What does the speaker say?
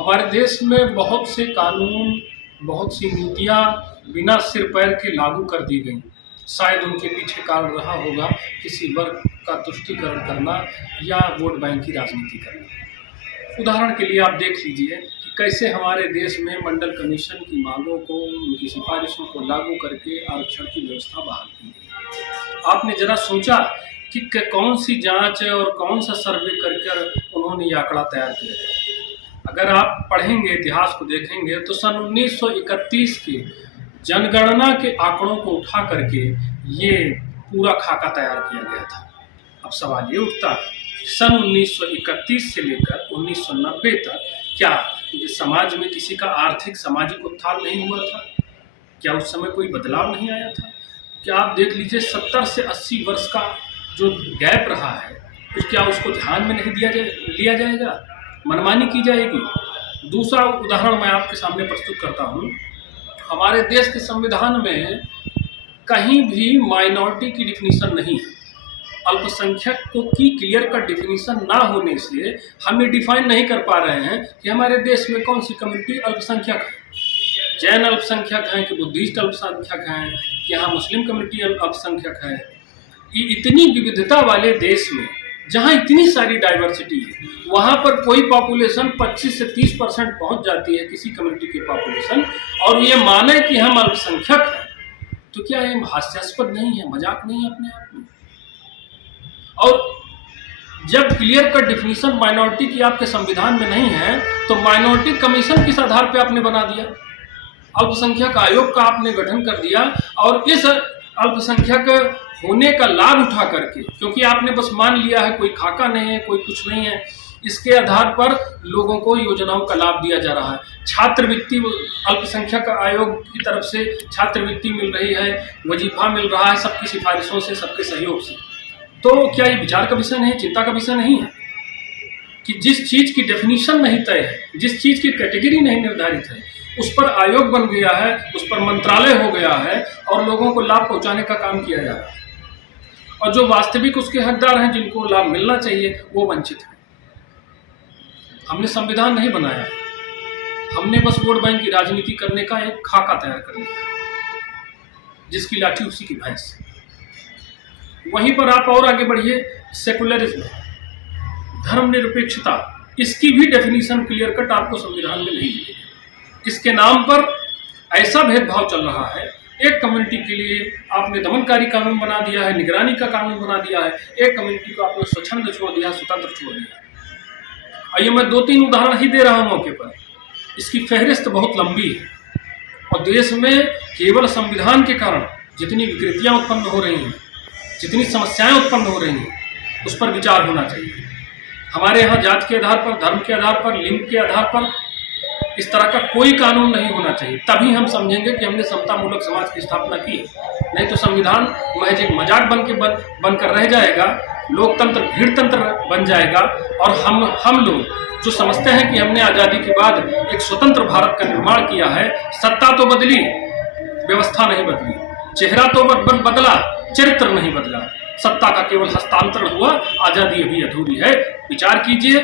हमारे देश में बहुत से कानून, बहुत सी नीतियाँ बिना सिर पैर के लागू कर दी गई। शायद उनके पीछे कारण रहा होगा किसी वर्ग का तुष्टीकरण करना या वोट बैंक की राजनीति करना। उदाहरण के लिए आप देख लीजिए कि कैसे हमारे देश में मंडल कमीशन की मांगों को, उनकी सिफारिशों को लागू करके आरक्षण की व्यवस्था बहाल की गई। आपने जरा सोचा कि कौन सी जांच और कौन सा सर्वे कर उन्होंने ये आंकड़ा तैयार किया। अगर आप पढ़ेंगे, इतिहास को देखेंगे तो सन 1931 के जनगणना के आंकड़ों को उठा करके ये पूरा खाका तैयार किया गया था। अब सवाल ये उठता है, सन 1931 से लेकर 1990 तक क्या समाज में किसी का आर्थिक सामाजिक उत्थान नहीं हुआ था? क्या उस समय कोई बदलाव नहीं आया था? क्या आप देख लीजिए 70 से 80 वर्ष का जो गैप रहा है, तो क्या उसको ध्यान में नहीं लिया जाएगा? मनमानी की जाएगी। दूसरा उदाहरण मैं आपके सामने प्रस्तुत करता हूँ। हमारे देश के संविधान में कहीं भी माइनॉरिटी की डिफिनीशन नहीं है। अल्पसंख्यकों की क्लियर कट डिफिनीशन ना होने से हम ये डिफाइन नहीं कर पा रहे हैं कि हमारे देश में कौन सी कम्युनिटी अल्पसंख्यक है। जैन अल्पसंख्यक हैं कि बुद्धिस्ट अल्पसंख्यक हैं कि यहाँ मुस्लिम कम्युनिटी अल्पसंख्यक है। ये इतनी विविधता वाले देश में जहाँ इतनी सारी डाइवर्सिटी है, वहाँ पर कोई पॉपुलेशन 25 से 30% पहुँच जाती है किसी कम्युनिटी की पॉपुलेशन, और ये माने कि हम अल्पसंख्यक हैं, तो क्या ये हास्यास्पद नहीं है, मजाक नहीं है अपने आप में? और जब क्लियर कट डिफिनीशन माइनॉरिटी की आपके संविधान में नहीं है, तो माइनॉरिटी कमीशन किस आधार पे आपने बना दिया? अल्पसंख्यक आयोग का आपने गठन कर दिया, और इस अल्पसंख्यक होने का लाभ उठा करके, क्योंकि आपने बस मान लिया है कोई खाका नहीं है, कोई कुछ नहीं है, इसके आधार पर लोगों को योजनाओं का लाभ दिया जा रहा है। छात्रवृत्ति अल्पसंख्यक आयोग की तरफ से छात्रवृत्ति मिल रही है, वजीफा मिल रहा है, सबकी सिफारिशों से, सबके सहयोग से। तो क्या ये विचार का विषय नहीं, चिंता का विषय नहीं है कि जिस चीज़ की डेफिनीशन नहीं तय है, जिस चीज़ की कैटेगरी नहीं निर्धारित है, उस पर आयोग बन गया है, उस पर मंत्रालय हो गया है और लोगों को लाभ पहुंचाने का काम किया जा रहा है, और जो वास्तविक उसके हकदार हैं, जिनको लाभ मिलना चाहिए, वो वंचित हैं। हमने संविधान नहीं बनाया, हमने बस वोट बैंक की राजनीति करने का एक खाका तैयार कर लिया, जिसकी लाठी उसी की भैंस। वहीं पर आप और आगे बढ़िए, सेकुलरिज्म, धर्मनिरपेक्षता, इसकी भी डेफिनेशन क्लियर कट आपको संविधान में नहीं मिलेगी। इसके नाम पर ऐसा भेदभाव चल रहा है। एक कम्युनिटी के लिए आपने दमनकारी कानून बना दिया है, निगरानी का कानून बना दिया है, एक कम्युनिटी को आपने स्वच्छंद छोड़ दिया, स्वतंत्र छोड़ दिया। आइए मैं 2-3 उदाहरण ही दे रहा हूं मौके पर, इसकी फहरिस्त बहुत लंबी है, और देश में केवल संविधान के कारण जितनी विकृतियां उत्पन्न हो रही हैं, जितनी समस्याएं उत्पन्न हो रही हैं, उस पर विचार होना चाहिए। हमारे यहाँ जात के आधार पर, धर्म के आधार पर, लिंग के आधार पर इस तरह का कोई कानून नहीं होना चाहिए। तभी हम समझेंगे कि हमने समतामूलक समाज की स्थापना की है। नहीं तो संविधान महज एक मजाक बनकर रह जाएगा, लोकतंत्र भीड़तंत्र बन जाएगा, और हम लोग जो समझते हैं कि हमने आज़ादी के बाद एक स्वतंत्र भारत का निर्माण किया है, सत्ता तो बदली, व्यवस्था नहीं बदली, चेहरा तो बदला, चरित्र नहीं बदला, सत्ता का केवल हस्तांतरण हुआ, आज़ादी अभी अधूरी है। विचार कीजिए।